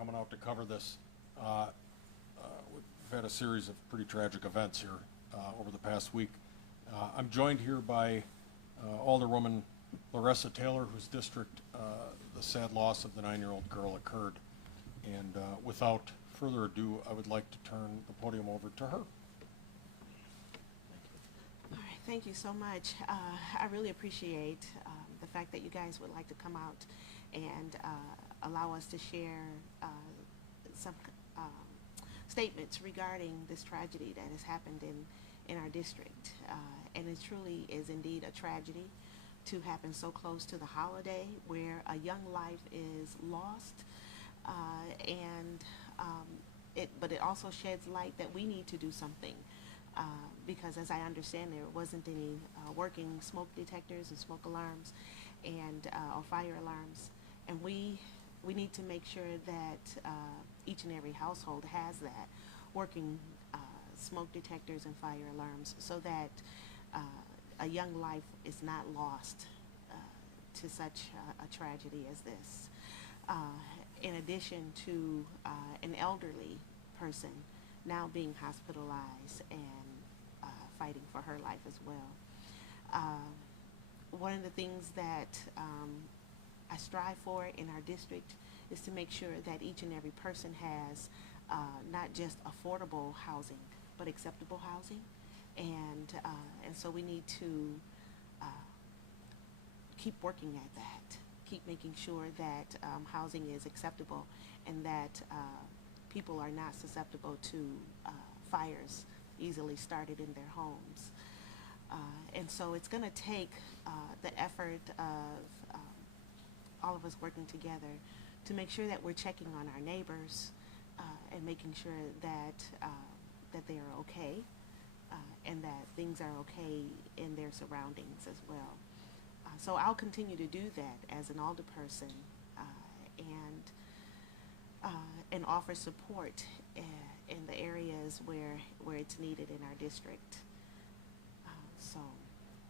coming out to cover this. We've had a series of pretty tragic events here over the past week. I'm joined here by Alderwoman Larissa Taylor, whose district the sad loss of the 9-year-old girl occurred. And without further ado, I would like to turn the podium over to her. All right, thank you so much. I really appreciate the fact that you guys would like to come out and allow us to share some statements regarding this tragedy that has happened in our district. And it truly is indeed a tragedy to happen so close to the holiday where a young life is lost. But it also sheds light that we need to do something because, as I understand, there wasn't any working smoke detectors and smoke alarms and or fire alarms, and we need to make sure that each and every household has that working smoke detectors and fire alarms, so that a young life is not lost to such a tragedy as this. In addition to an elderly person now being hospitalized and fighting for her life as well. One of the things that I strive for in our district is to make sure that each and every person has not just affordable housing, but acceptable housing. And so we need to keep working at that. Keep making sure that housing is acceptable and that people are not susceptible to fires easily started in their homes. And so it's going to take the effort of all of us working together to make sure that we're checking on our neighbors and making sure that that they are okay and that things are okay in their surroundings as well. So I'll continue to do that as an alderperson and offer support in the areas where it's needed in our district.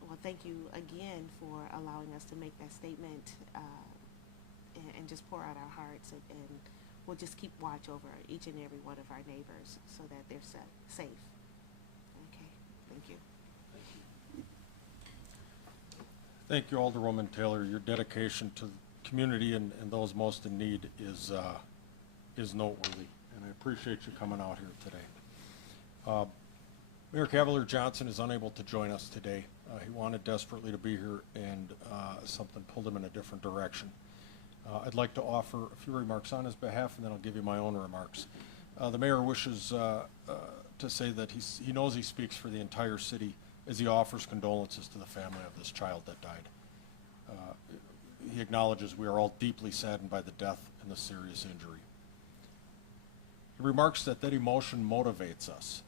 Well, thank you again for allowing us to make that statement and just pour out our hearts, and we'll just keep watch over each and every one of our neighbors so that they're safe. Okay, thank you. Thank you, Alderwoman Taylor. Your dedication to the community and those most in need is noteworthy, and I appreciate you coming out here today. Mayor Cavalier Johnson is unable to join us today. He wanted desperately to be here, and something pulled him in a different direction. I'd like to offer a few remarks on his behalf, and then I'll give you my own remarks. The mayor wishes to say that he knows he speaks for the entire city as he offers condolences to the family of this child that died. He acknowledges we are all deeply saddened by the death and the serious injury. He remarks that emotion motivates us.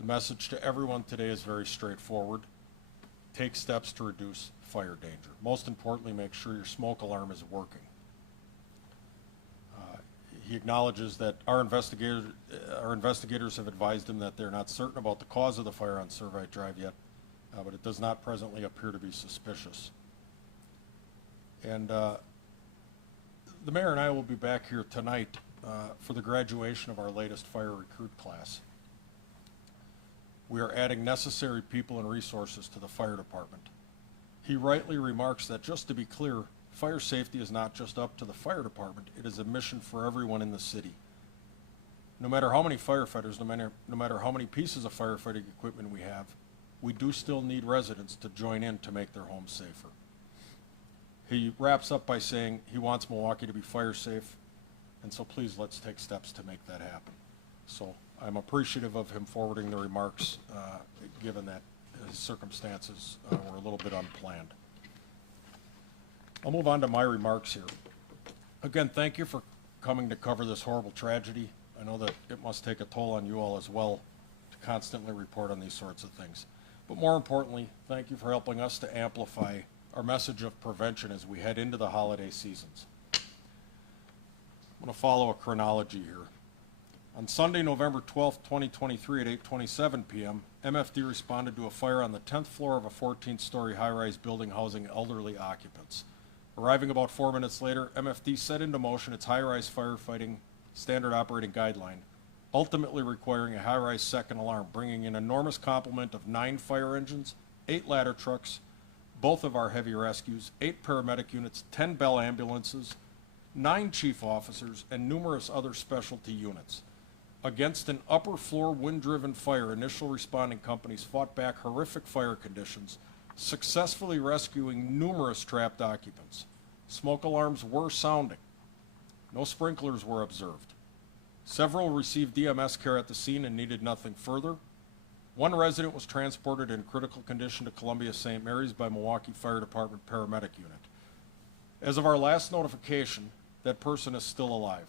The message to everyone today is very straightforward. Take steps to reduce fire danger. Most importantly, make sure your smoke alarm is working. He acknowledges that our investigators have advised him that they're not certain about the cause of the fire on Servite Drive yet, but it does not presently appear to be suspicious. And the mayor and I will be back here tonight for the graduation of our latest fire recruit class. We are adding necessary people and resources to the fire department. He rightly remarks that, just to be clear, fire safety is not just up to the fire department, it is a mission for everyone in the city. No matter how many firefighters, no matter how many pieces of firefighting equipment we have, we do still need residents to join in to make their homes safer. He wraps up by saying he wants Milwaukee to be fire safe, and so please let's take steps to make that happen. So I'm appreciative of him forwarding the remarks, given that his circumstances were a little bit unplanned. I'll move on to my remarks here. Again, thank you for coming to cover this horrible tragedy. I know that it must take a toll on you all as well to constantly report on these sorts of things. But more importantly, thank you for helping us to amplify our message of prevention as we head into the holiday seasons. I'm going to follow a chronology here. On Sunday, November 12, 2023 at 8:27 p.m., MFD responded to a fire on the 10th floor of a 14-story high-rise building housing elderly occupants. Arriving about 4 minutes later, MFD set into motion its high-rise firefighting standard operating guideline, ultimately requiring a high-rise second alarm, bringing an enormous complement of 9 fire engines, 8 ladder trucks, both of our heavy rescues, 8 paramedic units, 10 Bell ambulances, 9 chief officers, and numerous other specialty units. Against an upper floor wind-driven fire, initial responding companies fought back horrific fire conditions, successfully rescuing numerous trapped occupants. Smoke alarms were sounding. No sprinklers were observed. Several received EMS care at the scene and needed nothing further. One resident was transported in critical condition to Columbia St. Mary's by Milwaukee Fire Department paramedic unit. As of our last notification, that person is still alive.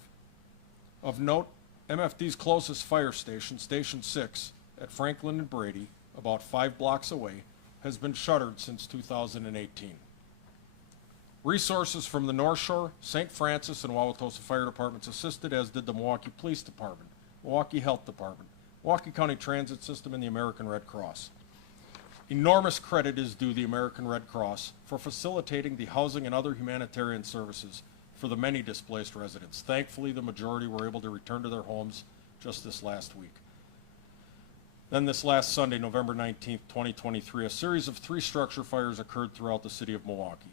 Of note, MFD's closest fire station, Station 6, at Franklin and Brady, about 5 blocks away, has been shuttered since 2018. Resources from the North Shore, St. Francis, and Wauwatosa Fire Departments assisted, as did the Milwaukee Police Department, Milwaukee Health Department, Milwaukee County Transit System, and the American Red Cross. Enormous credit is due the American Red Cross for facilitating the housing and other humanitarian services for the many displaced residents. Thankfully, the majority were able to return to their homes just this last week. Then this last Sunday, November 19th, 2023, a series of 3 structure fires occurred throughout the city of Milwaukee.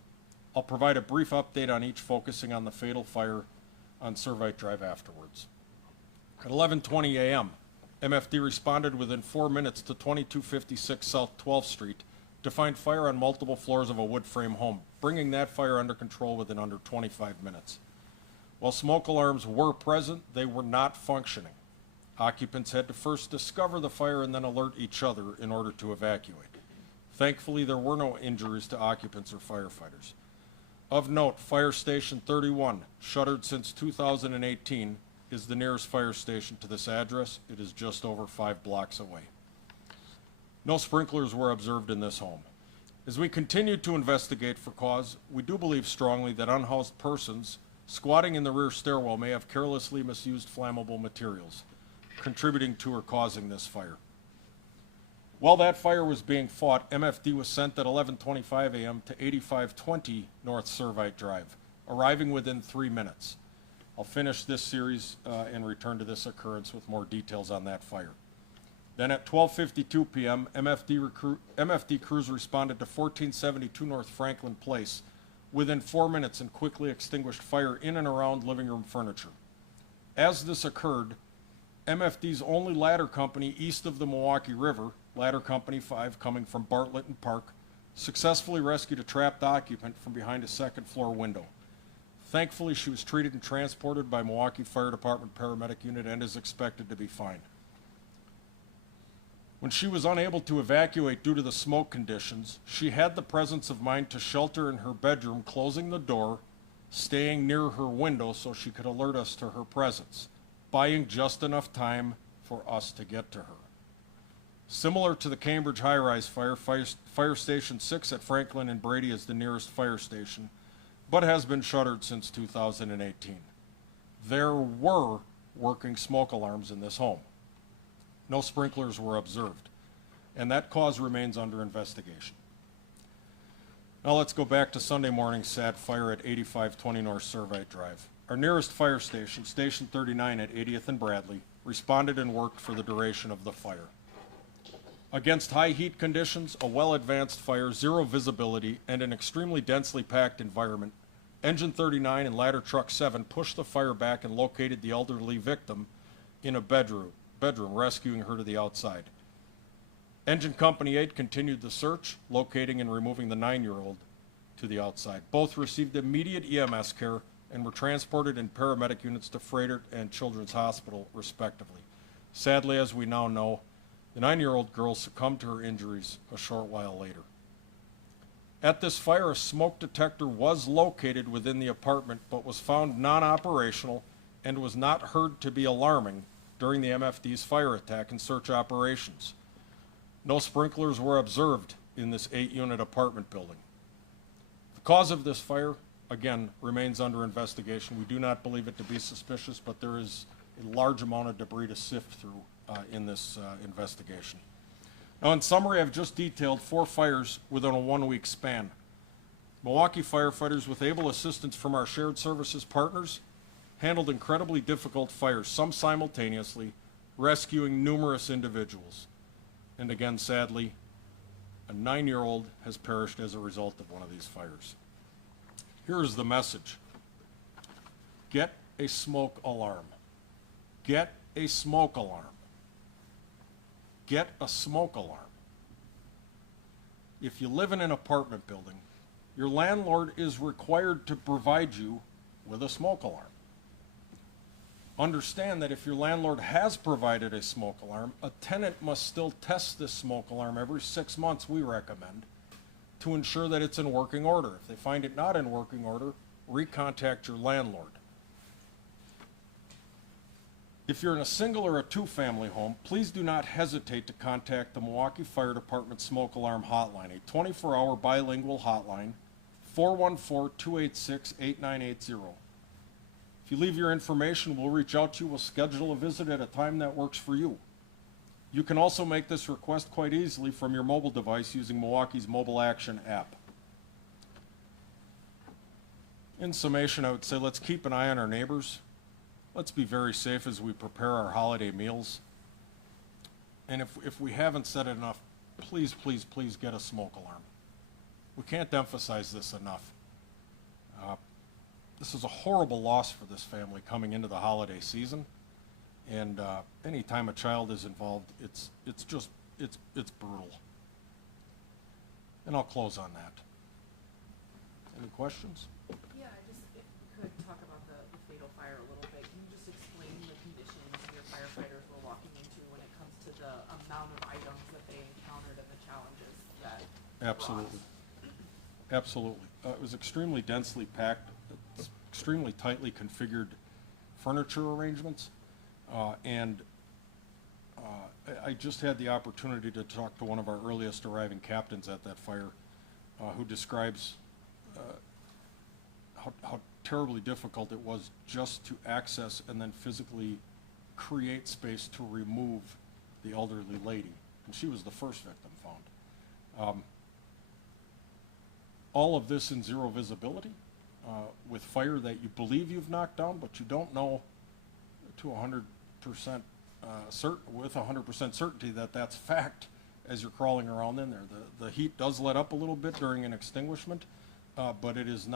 I'll provide a brief update on each, focusing on the fatal fire on Servite Drive afterwards. At 11:20 a.m., MFD responded within 4 minutes to 2256 South 12th Street to find fire on multiple floors of a wood frame home, bringing that fire under control within under 25 minutes. While smoke alarms were present, they were not functioning. Occupants had to first discover the fire and then alert each other in order to evacuate. Thankfully, there were no injuries to occupants or firefighters. Of note, Fire Station 31, shuttered since 2018, is the nearest fire station to this address. It is just over 5 blocks away. No sprinklers were observed in this home. As we continue to investigate for cause, we do believe strongly that unhoused persons squatting in the rear stairwell may have carelessly misused flammable materials, contributing to or causing this fire. While that fire was being fought, MFD was sent at 11:25 a.m. to 8520 North Servite Drive, arriving within 3 minutes. I'll finish this series and return to this occurrence with more details on that fire. Then at 12:52 p.m., MFD crews responded to 1472 North Franklin Place within 4 minutes and quickly extinguished fire in and around living room furniture. As this occurred, MFD's only ladder company east of the Milwaukee River, Ladder Company 5, coming from Bartlett and Park, successfully rescued a trapped occupant from behind a second floor window. Thankfully, she was treated and transported by Milwaukee Fire Department paramedic unit and is expected to be fine. When she was unable to evacuate due to the smoke conditions, she had the presence of mind to shelter in her bedroom, closing the door, staying near her window so she could alert us to her presence, buying just enough time for us to get to her. Similar to the Cambridge high-rise fire, Fire Station 6 at Franklin and Brady is the nearest fire station, but has been shuttered since 2018. There were working smoke alarms in this home. No sprinklers were observed, and that cause remains under investigation. Now let's go back to Sunday morning's sad fire at 8520 North Servite Drive. Our nearest fire station, Station 39 at 80th and Bradley, responded and worked for the duration of the fire. Against high heat conditions, a well-advanced fire, zero visibility, and an extremely densely packed environment, Engine 39 and Ladder Truck 7 pushed the fire back and located the elderly victim in a bedroom, rescuing her to the outside. Engine Company 8 continued the search, locating and removing the 9-year-old to the outside. Both received immediate EMS care and were transported in paramedic units to Freighter and Children's Hospital, respectively. Sadly, as we now know, the 9-year-old girl succumbed to her injuries a short while later. At this fire, a smoke detector was located within the apartment, but was found non-operational and was not heard to be alarming during the MFD's fire attack and search operations. No sprinklers were observed in this 8-unit apartment building. The cause of this fire, again, remains under investigation. We do not believe it to be suspicious, but there is a large amount of debris to sift through in this investigation. Now, in summary, I've just detailed 4 fires within a 1-week span. Milwaukee firefighters, with able assistance from our shared services partners, handled incredibly difficult fires, some simultaneously, rescuing numerous individuals. And again, sadly, a 9-year-old has perished as a result of one of these fires. Here is the message. Get a smoke alarm. Get a smoke alarm. Get a smoke alarm. If you live in an apartment building, your landlord is required to provide you with a smoke alarm. Understand that if your landlord has provided a smoke alarm, a tenant must still test this smoke alarm every 6 months, we recommend, to ensure that it's in working order. If they find it not in working order, recontact your landlord. If you're in a single or a two-family home, please do not hesitate to contact the Milwaukee Fire Department Smoke Alarm Hotline, a 24-hour bilingual hotline, 414-286-8980. If you leave your information, we'll reach out to you. We'll schedule a visit at a time that works for you. You can also make this request quite easily from your mobile device using Milwaukee's Mobile Action app. In summation, I would say let's keep an eye on our neighbors. Let's be very safe as we prepare our holiday meals. And if we haven't said it enough, please, please, please get a smoke alarm. We can't emphasize this enough. This is a horrible loss for this family coming into the holiday season. And anytime a child is involved, it's brutal. And I'll close on that. Any questions? Yeah, if we could talk about the fatal fire a little bit. Can you just explain the conditions your firefighters were walking into when it comes to the amount of items that they encountered and the challenges that Absolutely. Absolutely. It was extremely densely packed, extremely tightly configured furniture arrangements. I just had the opportunity to talk to one of our earliest arriving captains at that fire, who describes how terribly difficult it was just to access and then physically create space to remove the elderly lady. And she was the first victim found. All of this in zero visibility, with fire that you believe you've knocked down, but you don't know to 100% with 100% certainty that that's fact as you're crawling around in there. The heat does let up a little bit during an extinguishment, but it's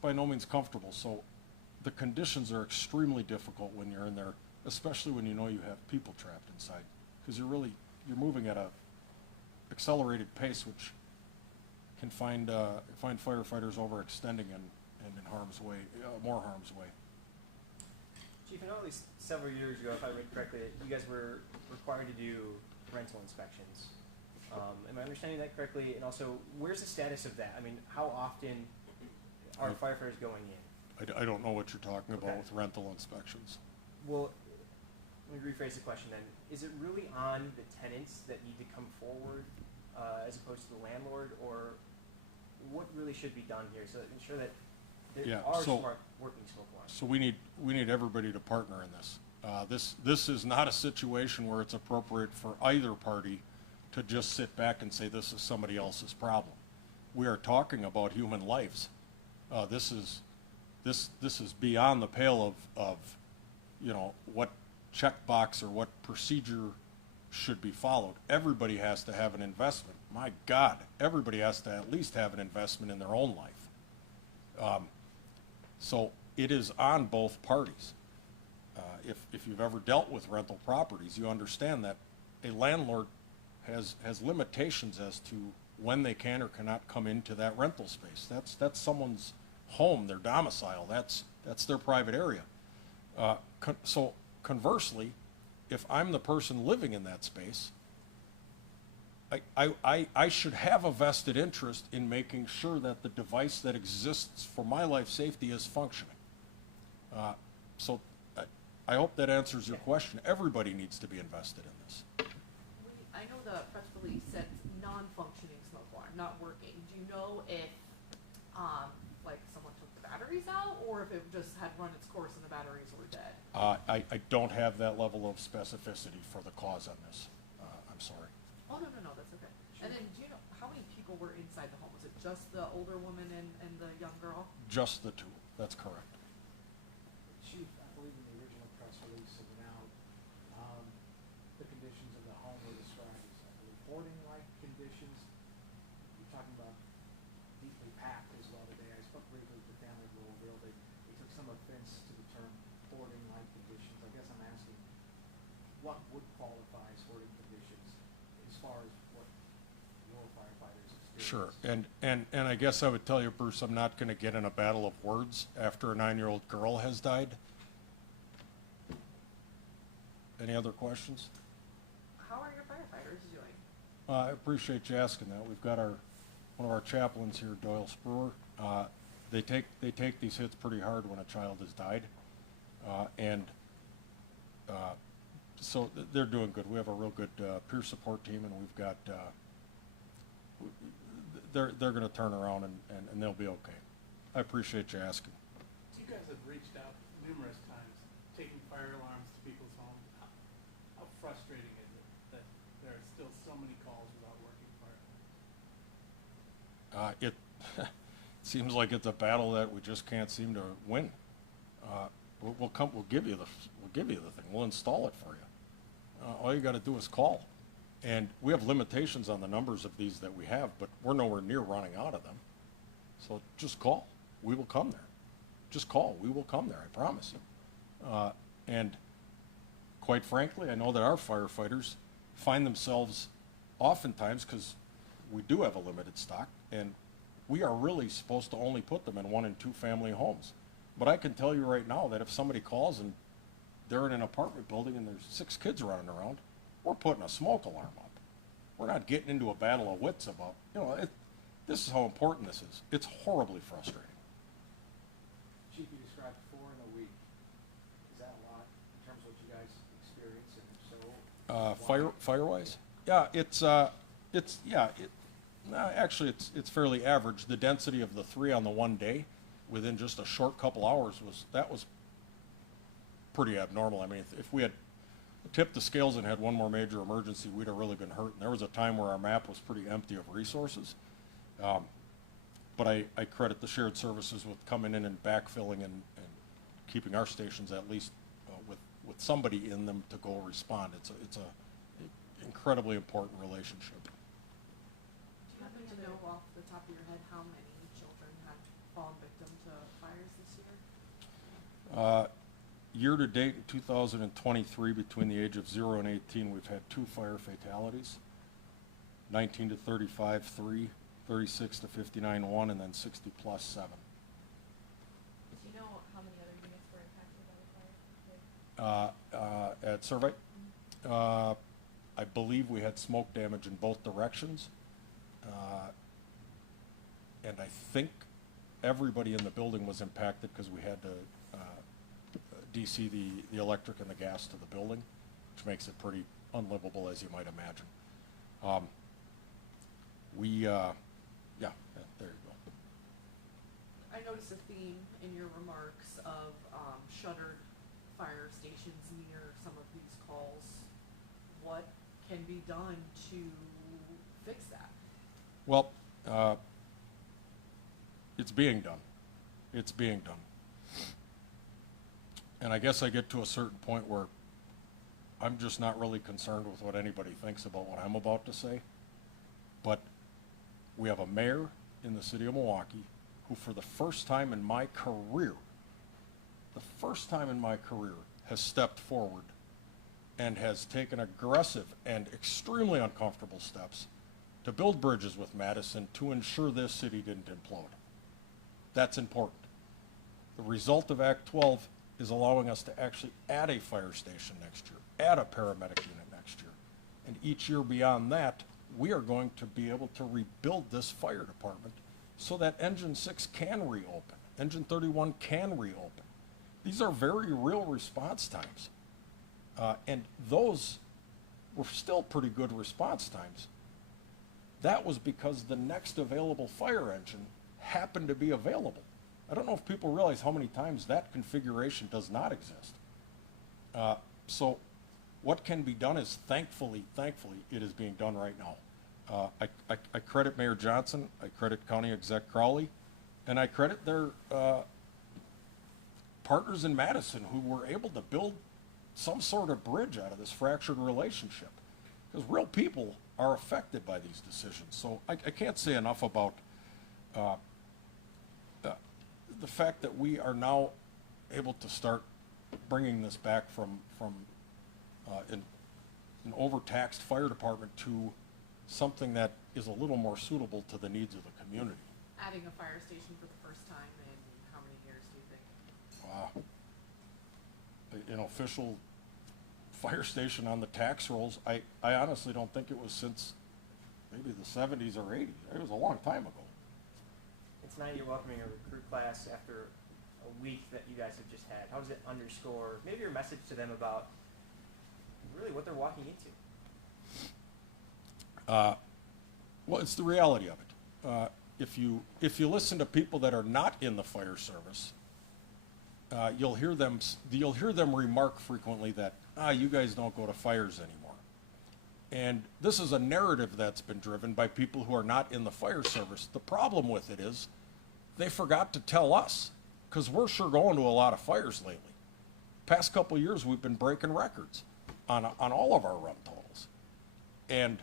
by no means comfortable. So the conditions are extremely difficult when you're in there, especially when you know you have people trapped inside, because you're moving at a accelerated pace, which can find firefighters overextending and in harm's way, more harm's way. Chief, I know at least several years ago, if I read correctly, you guys were required to do rental inspections. Am I understanding that correctly? And also, where's the status of that? I mean, how often are firefighters going in? I don't know what you're talking about Okay. with rental inspections. Well, let me rephrase the question then. Is it really on the tenants that need to come forward as opposed to the landlord, or what really should be done here so that ensure that there are smart working smoke alarms? So we need everybody to partner in this. This is not a situation where it's appropriate for either party to just sit back and say this is somebody else's problem. We are talking about human lives. This is beyond the pale of what checkbox or what procedure should be followed. Everybody has to have an investment. My God, everybody has to at least have an investment in their own life. So it is on both parties. If you've ever dealt with rental properties, you understand that a landlord has limitations as to when they can or cannot come into that rental space. That's someone's home, their domicile. That's their private area. So conversely, if I'm the person living in that space, I should have a vested interest in making sure that the device that exists for my life safety is functioning. So I hope that answers your question. Everybody needs to be invested in this. I know the press release said non-functioning smoke alarm, not working. Do you know if, like someone took the batteries out, or if it just had run its course and the batteries were dead? I don't have that level of specificity for the cause on this. I'm sorry. Oh, no, that's okay. And then, do you know how many people were inside the home? Was it just the older woman and the young girl? Just the two, that's correct. Chief, I believe in the original press release that went out, the conditions of the home were described as, I believe, hoarding-like conditions. You're talking about deeply packed as well today. I spoke briefly with the family of Louisville. They took some offense to the term hoarding-like conditions. I guess I'm asking, what would qualify as hoarding conditions as far as what your firefighters experience? Sure, and I guess I would tell you, Bruce, I'm not gonna get in a battle of words after a 9-year-old girl has died. Any other questions? How are your firefighters doing? I appreciate you asking that. We've got one of our chaplains here, Doyle Spruer. They take these hits pretty hard when a child has died. So they're doing good. We have a real good peer support team, and we've got, they're gonna turn around and they'll be okay. I appreciate you asking. You guys have reached out numerous times, taking fire alarms to people's homes. How frustrating is it that there are still so many calls without working fire alarms? It seems like it's a battle that we just can't seem to win. We'll give you the thing. We'll install it for you. All you got to do is call, and we have limitations on the numbers of these that we have, but we're nowhere near running out of them. So just call. We will come there. Just call. We will come there. I promise you. And quite frankly, I know that our firefighters find themselves oftentimes, because we do have a limited stock, and we are really supposed to only put them in 1 and 2 family homes. But I can tell you right now that if somebody calls and they're in an apartment building and there's 6 kids running around, we're putting a smoke alarm up. We're not getting into a battle of wits about, this is how important this is. It's horribly frustrating. Chief, you described 4 in a week. Is that a lot in terms of what you guys experience, and if so? why? Firewise? Yeah, actually it's fairly average. The density of the 3 on the one day within just a short couple hours was pretty abnormal. I mean, if we had tipped the scales and had one more major emergency, we'd have really been hurt. And there was a time where our map was pretty empty of resources. But I credit the shared services with coming in and backfilling and keeping our stations at least with somebody in them to go respond. It's a incredibly important relationship. Do you happen to know off the top of your head how many children have fallen victim to fires this year? Year to date in 2023, between the age of 0 and 18, we've had 2 fire fatalities. 19 to 35, 3, 36 to 59, 1, and then 60 plus 7. Do you know how many other units were impacted by the fire? At Servite, I believe we had smoke damage in both directions. And I think everybody in the building was impacted because we had to DC the electric and the gas to the building, which makes it pretty unlivable, as you might imagine. There you go. I noticed a theme in your remarks of shuttered fire stations near some of these calls. What can be done to fix that? Well, it's being done. It's being done. And I guess I get to a certain point where I'm just not really concerned with what anybody thinks about what I'm about to say. But we have a mayor in the city of Milwaukee who, for the first time in my career, has stepped forward and has taken aggressive and extremely uncomfortable steps to build bridges with Madison to ensure this city didn't implode. That's important. The result of Act 12 is allowing us to actually add a fire station next year, add a paramedic unit next year. And each year beyond that, we are going to be able to rebuild this fire department so that Engine 6 can reopen, Engine 31 can reopen. These are very real response times. And those were still pretty good response times. That was because the next available fire engine happened to be available. I don't know if people realize how many times that configuration does not exist. So what can be done is, thankfully, it is being done right now. I credit Mayor Johnson, I credit County Exec Crowley, and I credit their partners in Madison who were able to build some sort of bridge out of this fractured relationship. Because real people are affected by these decisions. So I can't say enough about the fact that we are now able to start bringing this back from an overtaxed fire department to something that is a little more suitable to the needs of the community. Adding a fire station for the first time in how many years do you think? An official fire station on the tax rolls, I honestly don't think it was since maybe the 70s or 80s. It was a long time ago. It's nice you're welcoming a recruit class after a week that you guys have just had. How does it underscore maybe your message to them about really what they're walking into? Well, it's the reality of it. If you listen to people that are not in the fire service, you'll hear them remark frequently that you guys don't go to fires anymore. And this is a narrative that's been driven by people who are not in the fire service. The problem with it is they forgot to tell us, because we're sure going to a lot of fires lately. Past couple of years, we've been breaking records on all of our run totals. And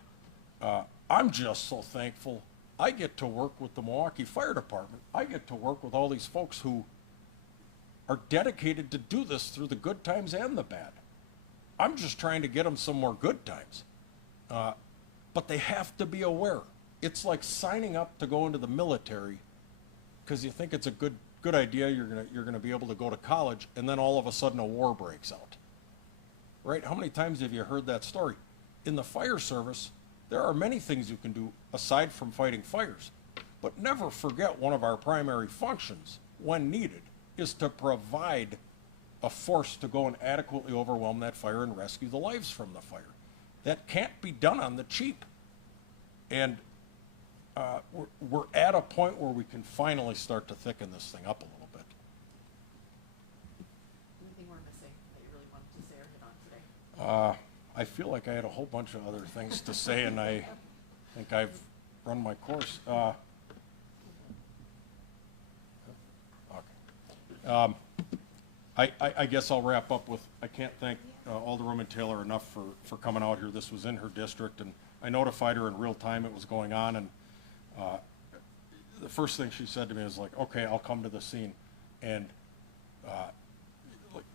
I'm just so thankful I get to work with the Milwaukee Fire Department. I get to work with all these folks who are dedicated to do this through the good times and the bad. I'm just trying to get them some more good times. But they have to be aware. It's like signing up to go into the military because you think it's a good idea, you're gonna be able to go to college, and then all of a sudden a war breaks out. Right? How many times have you heard that story? In the fire service, there are many things you can do aside from fighting fires. But never forget one of our primary functions, when needed, is to provide a force to go and adequately overwhelm that fire and rescue the lives from the fire. That can't be done on the cheap. And we're at a point where we can finally start to thicken this thing up a little bit. Anything we're missing that you really wanted to say or hit on today? I feel like I had a whole bunch of other things to say, and I think I've run my course. Okay. I guess I'll wrap up with, I can't thank Alderwoman Taylor enough for coming out here. This was in her district, and I notified her in real time it was going on, and the first thing she said to me was like, okay, I'll come to the scene. And like,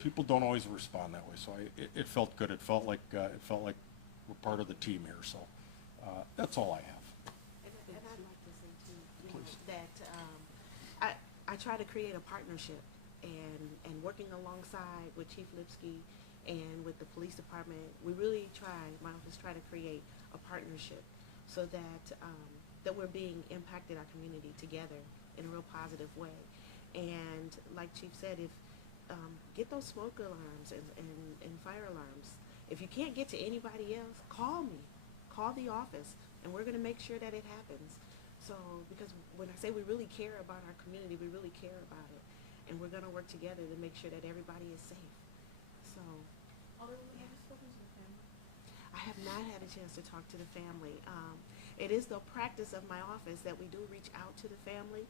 people don't always respond that way, so it felt good. It felt like we're part of the team here, so that's all I have. And I'd like to say too, Please. that I try to create a partnership, and working alongside with Chief Lipsky and with the police department, we really my office try to create a partnership so that that we're being impacted our community together in a real positive way. And like Chief said, if get those smoke alarms and fire alarms. If you can't get to anybody else, call me. Call the office, and we're going to make sure that it happens. So, because when I say we really care about our community, we really care about it. And we're going to work together to make sure that everybody is safe. So, Alderwoman, have you spoken to the family? I have not had a chance to talk to the family. It is the practice of my office that we do reach out to the family.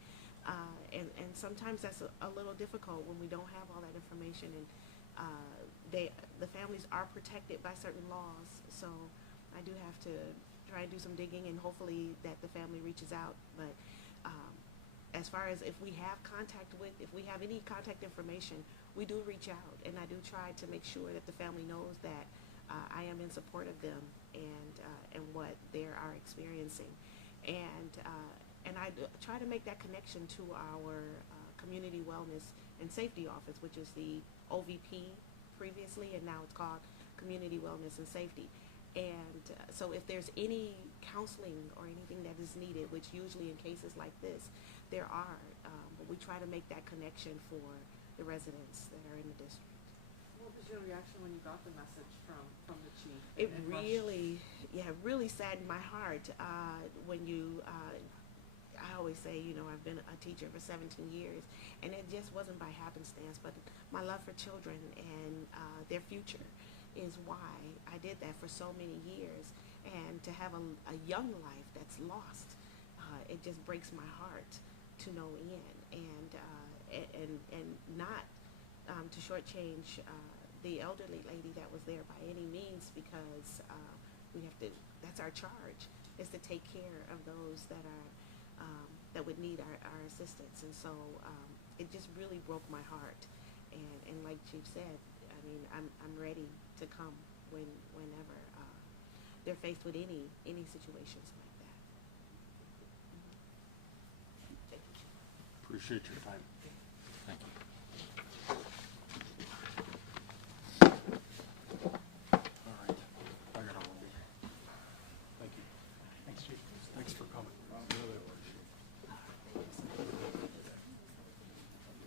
And sometimes that's a little difficult when we don't have all that information, and the families are protected by certain laws. So I do have to try and do some digging, and hopefully that the family reaches out. But as far as if we have any contact information, we do reach out, and I do try to make sure that the family knows that I am in support of them and what they are experiencing. And I try to make that connection to our Community Wellness and Safety Office, which is the OVP previously, and now it's called Community Wellness and Safety. And so if there's any counseling or anything that is needed, which usually in cases like this, there are, but we try to make that connection for the residents that are in the district. What was your reaction when you got the message from the chief? It and really saddened my heart when you, I always say, I've been a teacher for 17 years, and it just wasn't by happenstance, but my love for children and their future is why I did that for so many years. And to have a young life that's lost, it just breaks my heart to no end. And not to shortchange the elderly lady that was there by any means, because we have to. That's our charge, is to take care of those that are that would need our assistance. And so it just really broke my heart. And like Chief said, I mean, I'm ready to come whenever they're faced with any situations like that. Thank you, Chief. Appreciate your time.